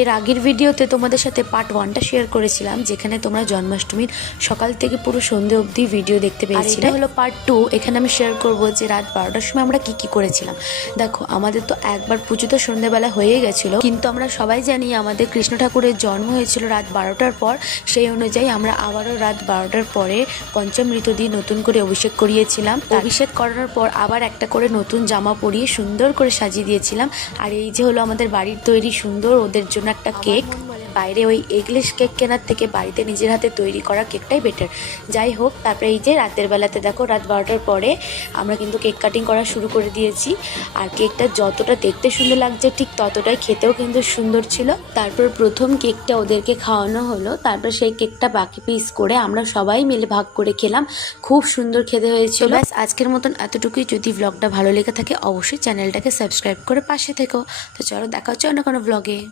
এর আগের ভিডিওতে তোমাদের সাথে পার্ট ওয়ানটা শেয়ার করেছিলাম যেখানে তোমরা জন্মাষ্টমীর সকাল থেকে পুরো সন্ধে অবধি ভিডিও দেখতে পেয়েছি এটা হলো পার্ট টু এখানে আমি শেয়ার করব যে রাত বারোটার সময় আমরা কি কি করেছিলাম। দেখো আমাদের তো একবার পুজো তো সন্ধ্যেবেলা হয়ে গেছিল কিন্তু আমরা সবাই জানি আমাদের কৃষ্ণ ঠাকুরের জন্ম হয়েছিল রাত বারোটার পর সেই অনুযায়ী আমরা আবারও রাত বারোটার পরে পঞ্চমৃত দিয়ে নতুন করে অভিষেক করিয়েছিলাম। অভিষেক করানোর পর আবার একটা করে নতুন জামা পরিয়ে সুন্দর করে সাজিয়ে দিয়েছিলাম। আর এই যে হলো আমাদের বাড়ির তৈরি সুন্দর ওদের জন্য একটা কেক। বাইরে ওই এগলিশ কেক কেনার থেকে বাড়িতে নিজের হাতে তৈরি করা কেকটাই বেটার যাই হোক, তারপরে এই যে রাতের বেলাতে দেখো, রাত বারোটার পরে আমরা কিন্তু কেক কাটিং করা শুরু করে দিয়েছি। আর কেকটা যতটা দেখতে সুন্দর লাগছে, ঠিক ততটাই খেতেও কিন্তু সুন্দর ছিল। তারপর প্রথম কেকটা ওদেরকে খাওয়ানো হলো। তারপর সেই কেকটা বাকি পিস করে আমরা সবাই মিলে ভাগ করে খেলাম। খুব সুন্দর খেতে হয়েছিল। ব্যাস, আজকের মতন এতটুকুই। যদি ব্লগটা ভালো লেগে থাকে, অবশ্যই চ্যানেলটাকে সাবস্ক্রাইব করে পাশে থেকো। তো চলো, দেখা হচ্ছে অন্য কোনো ব্লগে